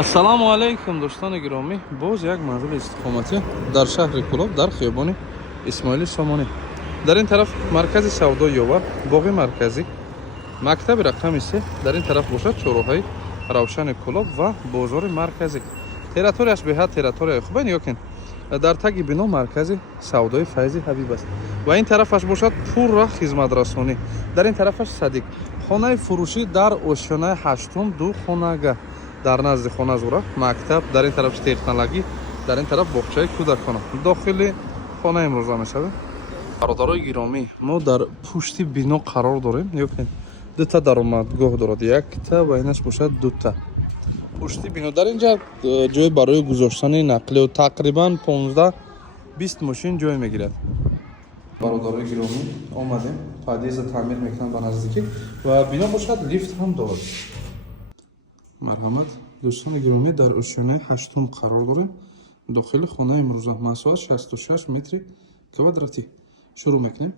ассалому алайкум дӯстони гиромӣ, боз як манзили истиқоматӣ дар шаҳри Кӯлоб дар хиёбони Исмоили Сомонӣ. Дар ин тараф маркази савдо Ёвар, боғи марказӣ, мактаби рақами 3, дар ин тараф бошад чороҳаи равшани Кӯлоб ва бозори марказӣ. Территорияш беҳад территорияи хубе. Нигоҳ кунед, дар таги бино маркази савдои Файзи Ҳабиб аст ва ин тарафаш бошад пурра хизматрасонӣ. Дар ин тарафаш садиқ хонаи фурӯшӣ дар ошёнаи 8-ум ду хонага дар назди хона зура мактаб, дар ин тараф технологӣ, дар ин тараф боғчаи кӯдакона. Дохили хона имрӯза мешавад. Бародарои гиромӣ, мо дар пушти бино қарор дорем. Нигоҳ кунед, дута даромадгоҳ дорад, якта ва инаш бошад дута. Пушти бино дар инҷа ҷой барои гузоштани нақлиё тақрибан 15-20 мошин ҷой мегирад. Бародарои гиромӣ, омадем подъезда таъмир мекунанд ба наздикӣ ва бино бошад лифт ҳам дорад. Марҳамат дӯстони гиромӣ, дар ошёнаи 8-ум қарор дорем. Дохили хона имрӯза масоҳат 66 метри квадратӣ. Шурӯъ мекунем.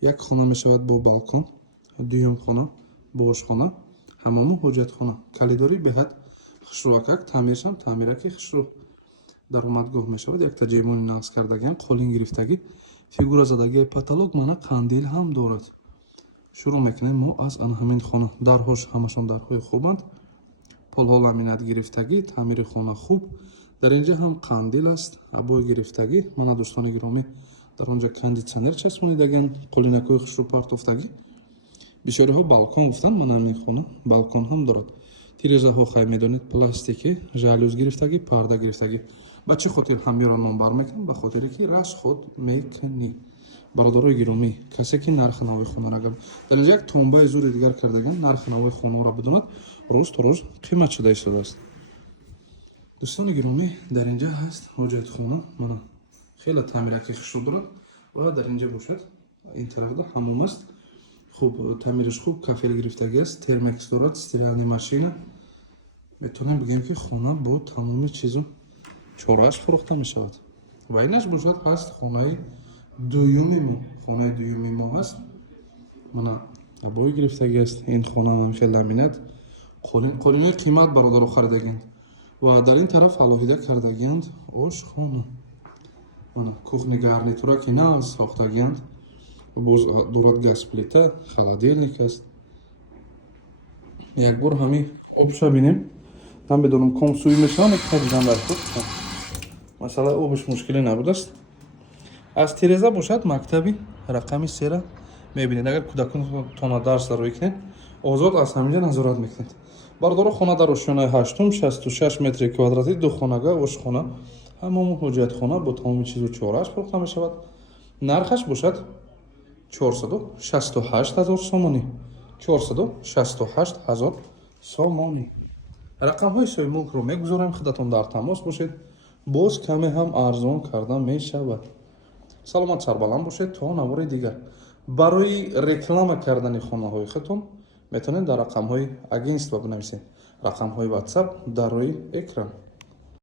Як хона мешавад бо балкон, дуюм хона бо ошхона, ҳаммому ҳоҷатхона. Калидори беҳад хушрӯакак, таъмиршам таъмираки хушрӯ. Даромадгоҳ мешавад. Як таҷеймони нағз кардагиам, қолин гирифтагӣ, фигура задагии потолок, мана қандил ҳам дорад. Шурӯъ мекунем мо аз ана ҳамин хона. Дарҳош ҳамашон дарҳои хубанд. Полҳо ламинат гирифтагӣ, таъмири хона хуб. Дар инҷа ҳам қандил аст, абои гирифтагӣ. Мана дӯстони гиромӣ, дар онҷа кондитсионер часпонидагианд, қулинакҳои хушрӯпартофтагӣ. Бисёриҳо балкон гуфтанд, мана ҳамин хона балкон ҳам дорад. Тирезаҳо хай медонед пластикӣ, жалюз гирифтагӣ, парда гирифтагӣ. Ба чӣ хотир ҳамеро ном бар мекунам? Ба хотире ки расход мекунӣ. Бародарои гиромӣ, касе ки нархи навои хона нагам дар инҷа як тонбаи зури дигар кардаган, нархи навои хонаро бидонад, рӯз то рӯз қимат шуда истодааст. Дӯстони гиромӣ, дар инҷа ҳаст ҳоҷатхона, мана хеле таъмираки хушрӯ дорад ва дар инҷа бошад ин тарафда ҳаммом аст. Хуб, таъмириш хуб, кафел гирифтагӣ аст, термекс дорад, стиральни машина. Метавонем бигӯем ки хона бо тамоми чизу чорааш фурӯхта мешавад. Ва инаш бошад ҳаст хонаи дуюми мо. Хонаи дуюми мо ҳаст. Мана абои гирифтагӣ аст. Ин хона ҳам хел ламинат, қолинои қимат бародаро харидагианд. Ва дар ин тараф алоҳида кардагианд ошхона. Мана кухни гарнитура ки нағз сохтагианд. Боз дорад газ плита, холодильник аст. Якбор ҳами обша бинем. Ман медонам ком сӯй мешавам, ек дидам дар худ. Масъалаи обаш мушкиле набудааст. Аз тиреза бошад мактаби рақами 3-ра мебинед. Агар кӯдаконтона дарс дароӣ кунед, озод аз ҳаминҷа назорат мекунед. Бародаро хона дар ошёнаи 8-ум 66 метри квадратӣ, ду хонага, ошхона, ҳаммому ҳоҷатхона бо тамоми чизу чорааш фурӯхта мешавад. Нархаш бошад 468 000 сомонӣ. 468 000 сомонӣ. рақамҳои соҳибмулкро мегузорем, худатон дар тамос бошед. Боз каме ҳам арзон карда мешавад. саломат сарбаланд бошед то навори дигар. Барои реклама кардани хонаҳои худтон метавонед дар рақамҳои агентства бинависед. Рақамҳои WhatsApp дар рӯи экран.